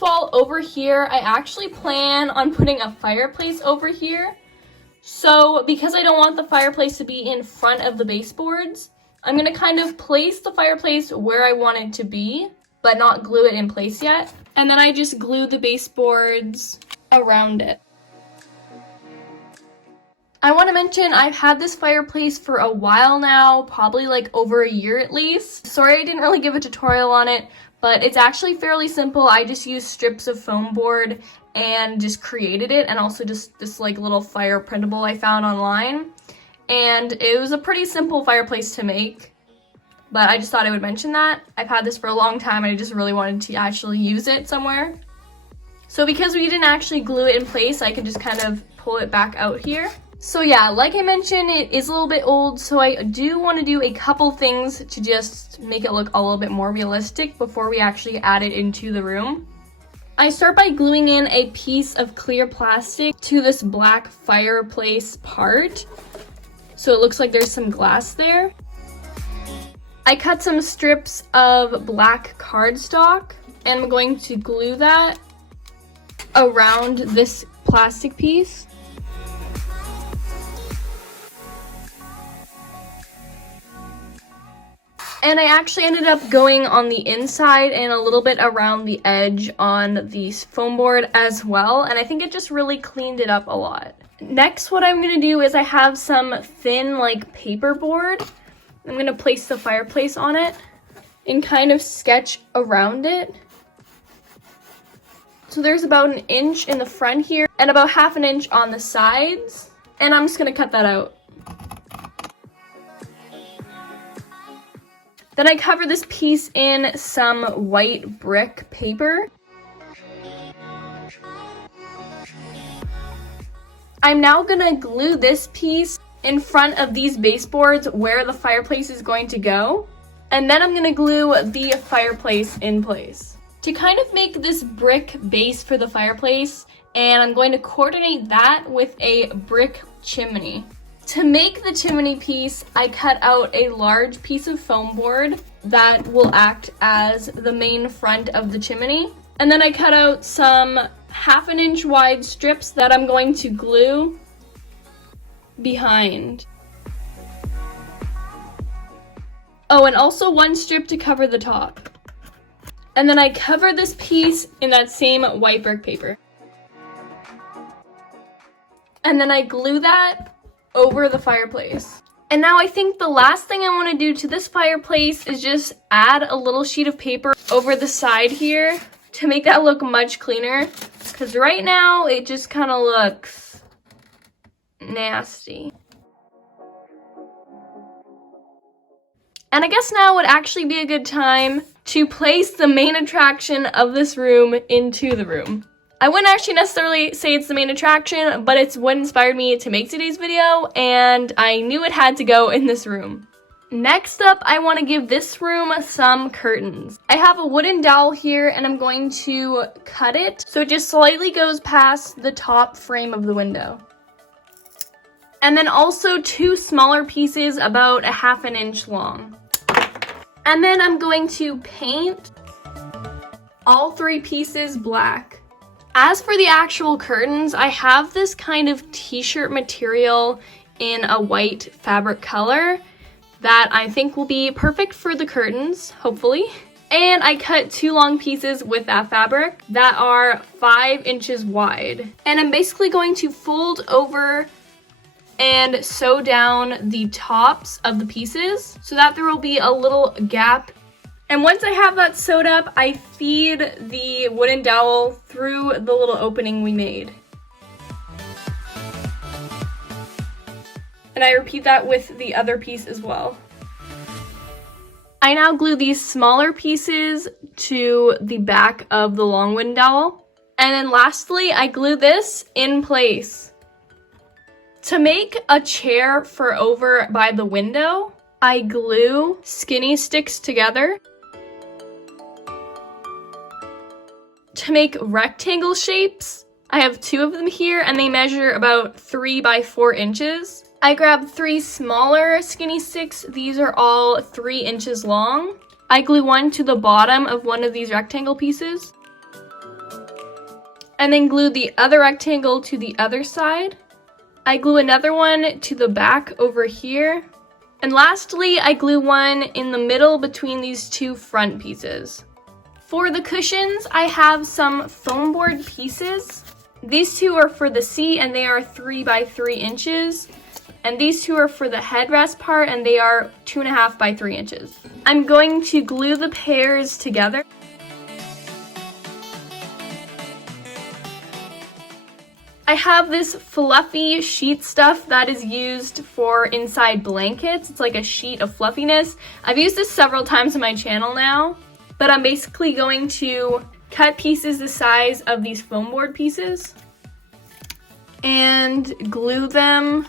Wall over here, I actually plan on putting a fireplace over here. So because I don't want the fireplace to be in front of the baseboards, I'm going to kind of place the fireplace where I want it to be, but not glue it in place yet. And then I just glue the baseboards around it. I want to mention I've had this fireplace for a while now, probably like over a year at least. Sorry I didn't really give a tutorial on it, but it's actually fairly simple. I just used strips of foam board and just created it, and also just this like little fire printable I found online. And it was a pretty simple fireplace to make, but I just thought I would mention that. I've had this for a long time and I just really wanted to actually use it somewhere. So because we didn't actually glue it in place, I can just kind of pull it back out here. So yeah, like I mentioned, it is a little bit old, so I do want to do a couple things to just make it look a little bit more realistic before we actually add it into the room. I start by gluing in a piece of clear plastic to this black fireplace part, so it looks like there's some glass there. I cut some strips of black cardstock, and I'm going to glue that around this plastic piece. And I actually ended up going on the inside and a little bit around the edge on the foam board as well, and I think it just really cleaned it up a lot. Next, what I'm going to do is I have some thin like paper board. I'm going to place the fireplace on it and kind of sketch around it. So there's about an inch in the front here and about half an inch on the sides, and I'm just going to cut that out. Then I cover this piece in some white brick paper. I'm now gonna glue this piece in front of these baseboards where the fireplace is going to go. And then I'm gonna glue the fireplace in place. To kind of make this brick base for the fireplace, and I'm going to coordinate that with a brick chimney. To make the chimney piece, I cut out a large piece of foam board that will act as the main front of the chimney. And then I cut out some 1/2 inch wide strips that I'm going to glue behind. Oh, and also one strip to cover the top. And then I cover this piece in that same white brick paper. And then I glue that over the fireplace. And now I think the last thing I want to do to this fireplace is just add a little sheet of paper over the side here to make that look much cleaner, because right now it just kind of looks nasty. And I guess now would actually be a good time to place the main attraction of this room into the room. I wouldn't actually necessarily say it's the main attraction, but it's what inspired me to make today's video, and I knew it had to go in this room. Next up, I want to give this room some curtains. I have a wooden dowel here, and I'm going to cut it so it just slightly goes past the top frame of the window. And then also 2 smaller pieces about 1/2 inch long. And then I'm going to paint all 3 pieces black. As for the actual curtains, I have this kind of t-shirt material in a white fabric color that I think will be perfect for the curtains, hopefully. And I cut 2 long pieces with that fabric that are 5 inches wide. And I'm basically going to fold over and sew down the tops of the pieces so that there will be a little gap. And once I have that sewed up, I feed the wooden dowel through the little opening we made. And I repeat that with the other piece as well. I now glue these smaller pieces to the back of the long wooden dowel. And then lastly, I glue this in place. To make a chair for over by the window, I glue skinny sticks together. To make rectangle shapes, I have 2 of them here, and they measure about 3 by 4 inches. I grabbed 3 smaller skinny sticks. These are all 3 inches long. I glue one to the bottom of one of these rectangle pieces. and then glue the other rectangle to the other side. I glue another one to the back over here. And lastly, I glue one in the middle between these two front pieces. For the cushions, I have some foam board pieces. These two are for the seat and they are 3 by 3 inches. And these two are for the headrest part and they are 2.5 by 3 inches. I'm going to glue the pairs together. I have this fluffy sheet stuff that is used for inside blankets. It's like a sheet of fluffiness. I've used this several times on my channel now, but I'm basically going to cut pieces the size of these foam board pieces and glue them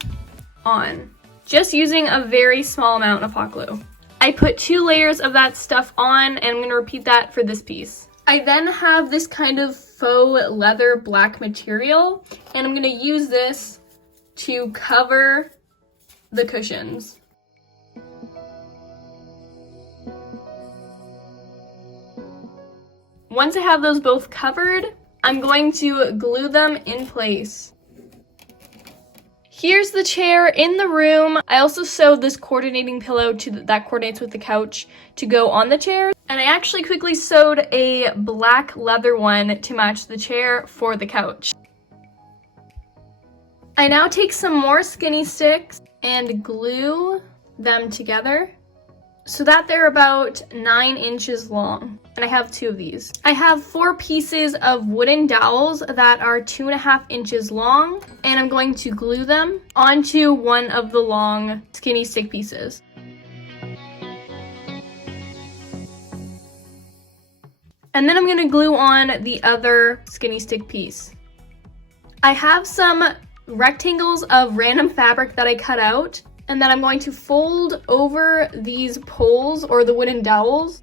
on, just using a very small amount of hot glue. I put 2 layers of that stuff on and I'm going to repeat that for this piece. I then have this kind of faux leather black material and I'm going to use this to cover the cushions. Once I have those both covered, I'm going to glue them in place. Here's the chair in the room. I also sewed this coordinating pillow that coordinates with the couch to go on the chair. And I actually quickly sewed a black leather one to match the chair for the couch. I now take some more skinny sticks and glue them together so that they're about 9 inches long. And I have 2 of these. I have 4 pieces of wooden dowels that are 2.5 inches long, and I'm going to glue them onto one of the long skinny stick pieces. And then I'm going to glue on the other skinny stick piece. I have some rectangles of random fabric that I cut out, and then I'm going to fold over these poles or the wooden dowels.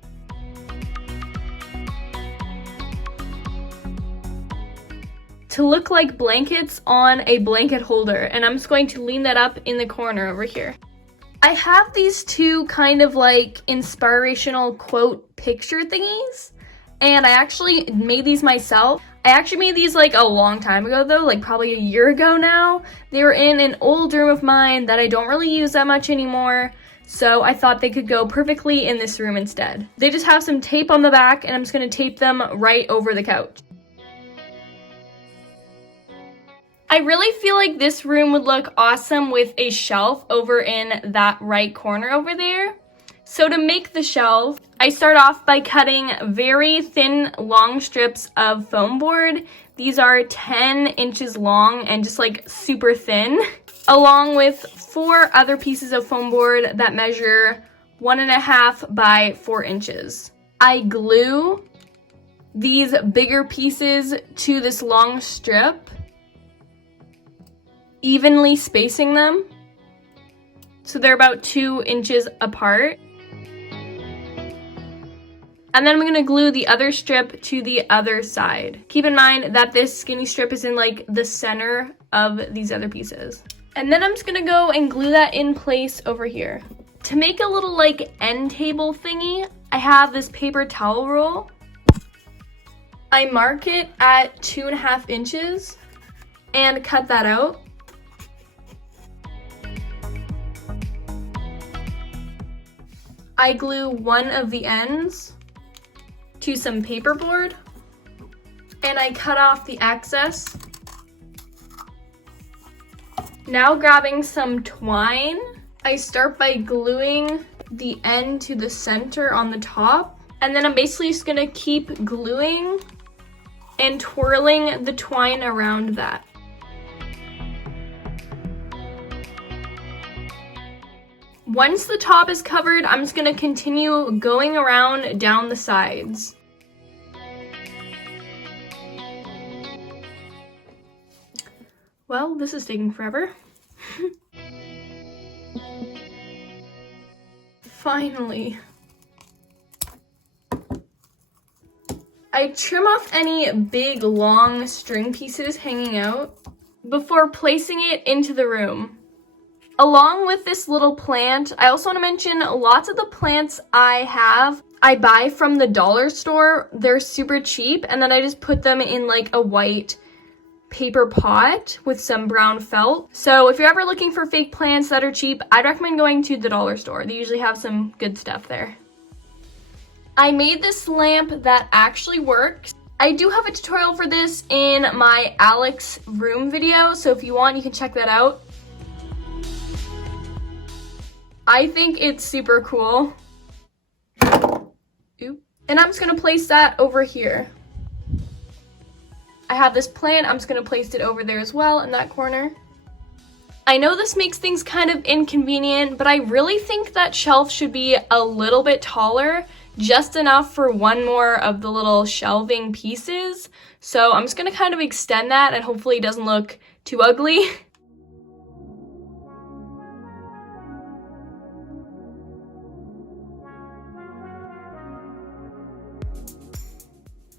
To look like blankets on a blanket holder, and I'm just going to lean that up in the corner over here. I have these 2 kind of like inspirational quote picture thingies, and I actually made these myself. I actually made these like a long time ago though, like probably a year ago now. They were in an old room of mine that I don't really use that much anymore, so I thought they could go perfectly in this room instead. They just have some tape on the back and I'm just gonna tape them right over the couch. I really feel like this room would look awesome with a shelf over in that right corner over there. So to make the shelf, I start off by cutting very thin, long strips of foam board. These are 10 inches long and just like super thin, along with 4 other pieces of foam board that measure 1.5 by 4 inches. I glue these bigger pieces to this long strip, evenly spacing them, so they're about 2 inches apart. And then I'm going to glue the other strip to the other side. Keep in mind that this skinny strip is in like the center of these other pieces. And then I'm just going to go and glue that in place over here. To make a little like end table thingy, I have this paper towel roll. I mark it at 2.5 inches and cut that out. I glue one of the ends to some paperboard and I cut off the excess. Now grabbing some twine, I start by gluing the end to the center on the top, and then I'm basically just gonna keep gluing and twirling the twine around that. Once the top is covered, I'm just gonna continue going around down the sides. Well, this is taking forever. Finally. I trim off any big, long string pieces hanging out before placing it into the room. Along with this little plant, I also want to mention lots of the plants I have I buy from the dollar store. They're super cheap, and then I just put them in like a white paper pot with some brown felt. So if you're ever looking for fake plants that are cheap, I'd recommend going to the dollar store. They usually have some good stuff there. I made this lamp that actually works. I do have a tutorial for this in my Alex room video, so if you want, you can check that out. I think it's super cool. Oop. And I'm just gonna place that over here. I have this plant, I'm just gonna place it over there as well in that corner. I know this makes things kind of inconvenient, but I really think that shelf should be a little bit taller, just enough for one more of the little shelving pieces. So I'm just gonna kind of extend that and hopefully it doesn't look too ugly.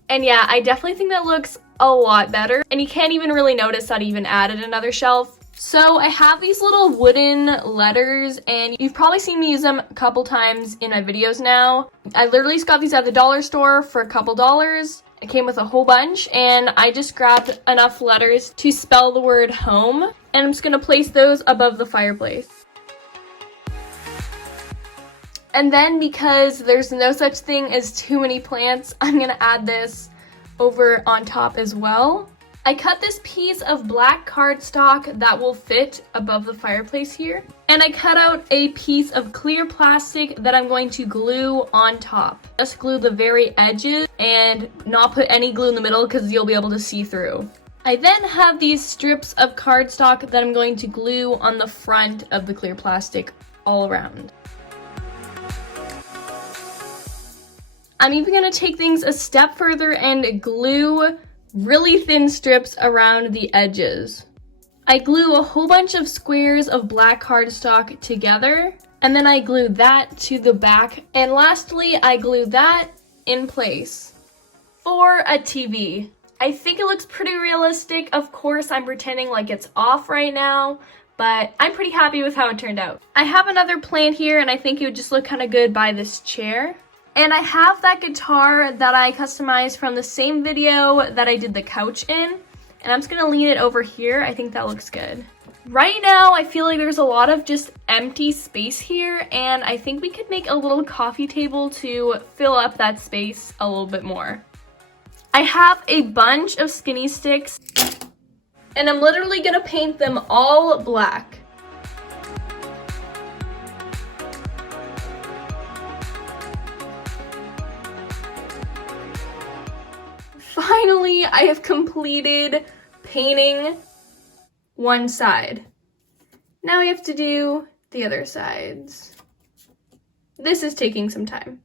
And yeah, I definitely think that looks a lot better. And you can't even really notice that I even added another shelf. So I have these little wooden letters, and you've probably seen me use them a couple times in my videos now. I literally just got these at the dollar store for a couple dollars. It came with a whole bunch, and I just grabbed enough letters to spell the word home. And I'm just gonna place those above the fireplace. And then because there's no such thing as too many plants, I'm gonna add this over on top as well. I cut this piece of black cardstock that will fit above the fireplace here. And I cut out a piece of clear plastic that I'm going to glue on top. Just glue the very edges and not put any glue in the middle because you'll be able to see through. I then have these strips of cardstock that I'm going to glue on the front of the clear plastic all around. I'm even gonna take things a step further and glue really thin strips around the edges. I glue a whole bunch of squares of black cardstock together, and then I glue that to the back, and lastly, I glue that in place for a TV. I think it looks pretty realistic. Of course, I'm pretending like it's off right now, but I'm pretty happy with how it turned out. I have another plant here, and I think it would just look kind of good by this chair. And I have that guitar that I customized from the same video that I did the couch in. And I'm just gonna lean it over here. I think that looks good. Right now, I feel like there's a lot of just empty space here, and I think we could make a little coffee table to fill up that space a little bit more. I have a bunch of skinny sticks, and I'm literally gonna paint them all black. Finally, I have completed painting one side. Now we have to do the other sides. This is taking some time.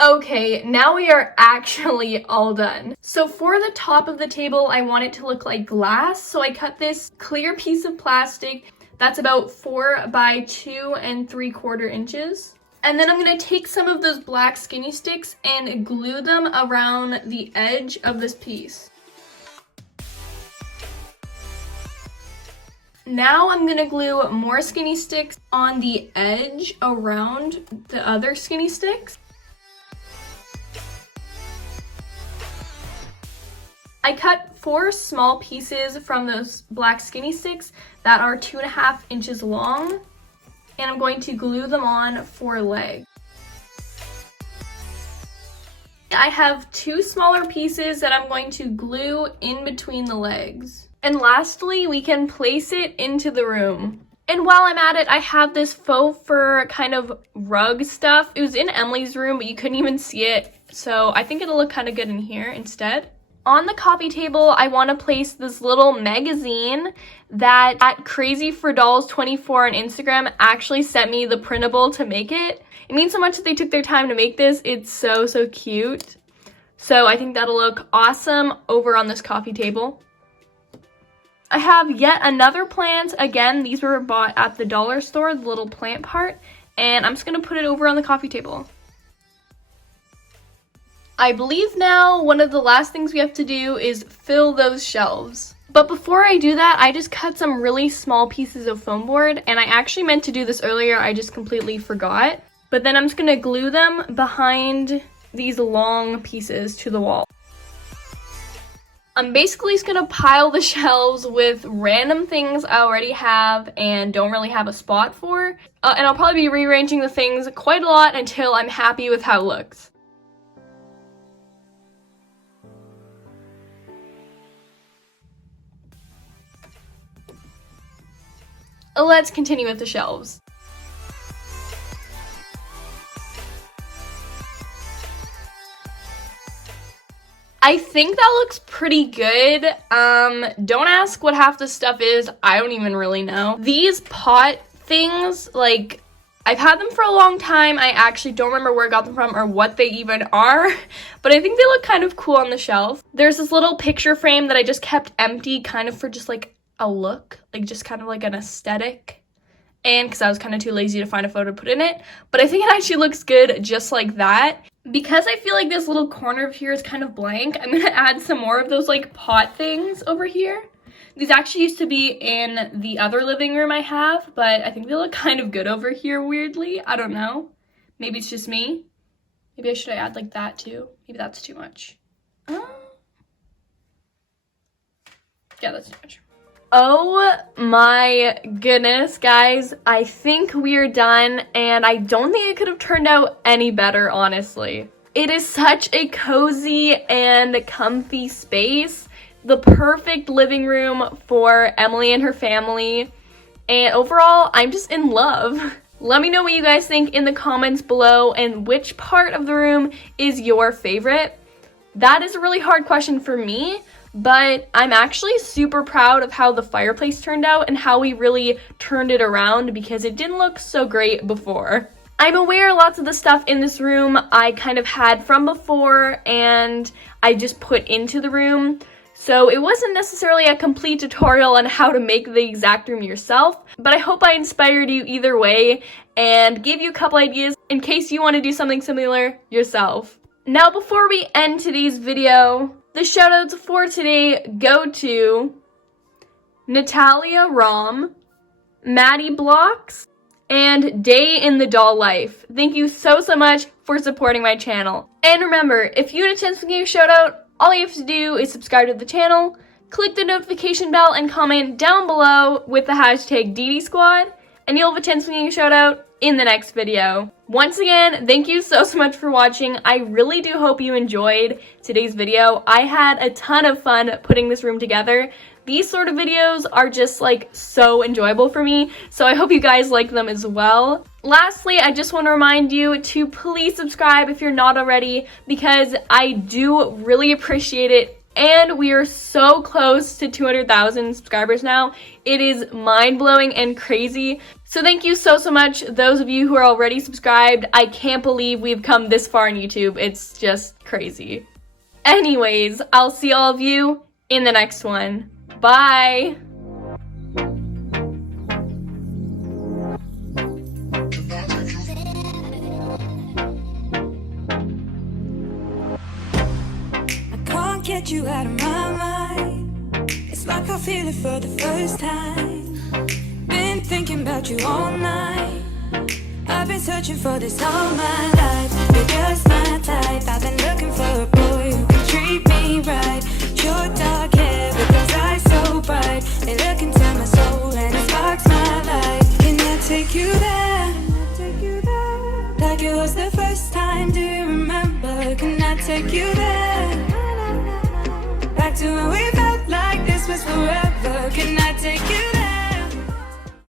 Okay, now we are actually all done. So for the top of the table, I want it to look like glass. So I cut this clear piece of plastic that's about 4 by 2 3/4 inches. And then I'm gonna take some of those black skinny sticks and glue them around the edge of this piece. Now I'm gonna glue more skinny sticks on the edge around the other skinny sticks. I cut 4 small pieces from those black skinny sticks that are 2.5 inches long, and I'm going to glue them on 4 legs. I have 2 smaller pieces that I'm going to glue in between the legs. And lastly, we can place it into the room. And while I'm at it, I have this faux fur kind of rug stuff. It was in Emily's room, but you couldn't even see it, so I think it'll look kind of good in here instead. On the coffee table, I want to place this little magazine that at Crazy for Dolls 24 on Instagram actually sent me the printable to make it. It means so much that they took their time to make this. It's so, so cute. So I think that'll look awesome over on this coffee table. I have yet another plant. Again, these were bought at the dollar store, the little plant part, and I'm just going to put it over on the coffee table. I believe now one of the last things we have to do is fill those shelves. But before I do that, I just cut some really small pieces of foam board, and I actually meant to do this earlier, I just completely forgot. But then I'm just gonna glue them behind these long pieces to the wall. I'm basically just gonna pile the shelves with random things I already have and don't really have a spot for. And I'll probably be rearranging the things quite a lot until I'm happy with how it looks. Let's continue with the shelves. I think that looks pretty good. Don't ask what half the stuff is. I don't even really know. These pot things, like, I've had them for a long time. I actually don't remember where I got them from or what they even are, but I think they look kind of cool on the shelf. There's this little picture frame that I just kept empty kind of for just like a look, like just kind of like an aesthetic. And because I was kind of too lazy to find a photo to put in it. But I think it actually looks good just like that. Because I feel like this little corner of here is kind of blank, I'm going to add some more of those like pot things over here. These actually used to be in the other living room I have, but I think they look kind of good over here weirdly. I don't know. Maybe it's just me. Maybe I should add like that too. Maybe that's too much. Yeah, that's too much. Oh my goodness, guys. I think we're done, and I don't think it could have turned out any better, honestly. It is such a cozy and comfy space. The perfect living room for Emily and her family. And overall, I'm just in love. Let me know what you guys think in the comments below and which part of the room is your favorite. That is a really hard question for me. But I'm actually super proud of how the fireplace turned out and how we really turned it around because it didn't look so great before. I'm aware lots of the stuff in this room I kind of had from before and I just put into the room. So it wasn't necessarily a complete tutorial on how to make the exact room yourself, but I hope I inspired you either way and gave you a couple ideas in case you want to do something similar yourself. Now, before we end today's video, the shoutouts for today go to Natalia Rom, Maddie Blocks, and Day in the Doll Life. Thank you so much for supporting my channel. And remember, if you want a chance to give a shout out, all you have to do is subscribe to the channel, click the notification bell, and comment down below with the hashtag DDSquad, and you'll have a chance to give a shout out in the next video. Once again, thank you so much for watching. I really do hope you enjoyed today's video. I had a ton of fun putting this room together. These sort of videos are just like so enjoyable for me, so I hope you guys like them as well. Lastly, I just want to remind you to please subscribe if you're not already, because I do really appreciate it. And we are so close to 200,000 subscribers now. It is mind-blowing and crazy. So thank you so much, those of you who are already subscribed. I can't believe we've come this far on YouTube. It's just crazy. Anyways, I'll see all of you in the next one. Bye! Get you out of my mind. It's like I feel it for the first time. Been thinking about you all night. I've been searching for this all my life. You're just my type. I've been looking for a boy who can treat me right. Your dark hair with those eyes so bright. They look into my soul and it sparks my life. Can I take you there? Like it was the first time. Do you remember? Can I take you there? Back to when we felt like this was forever. Can I take you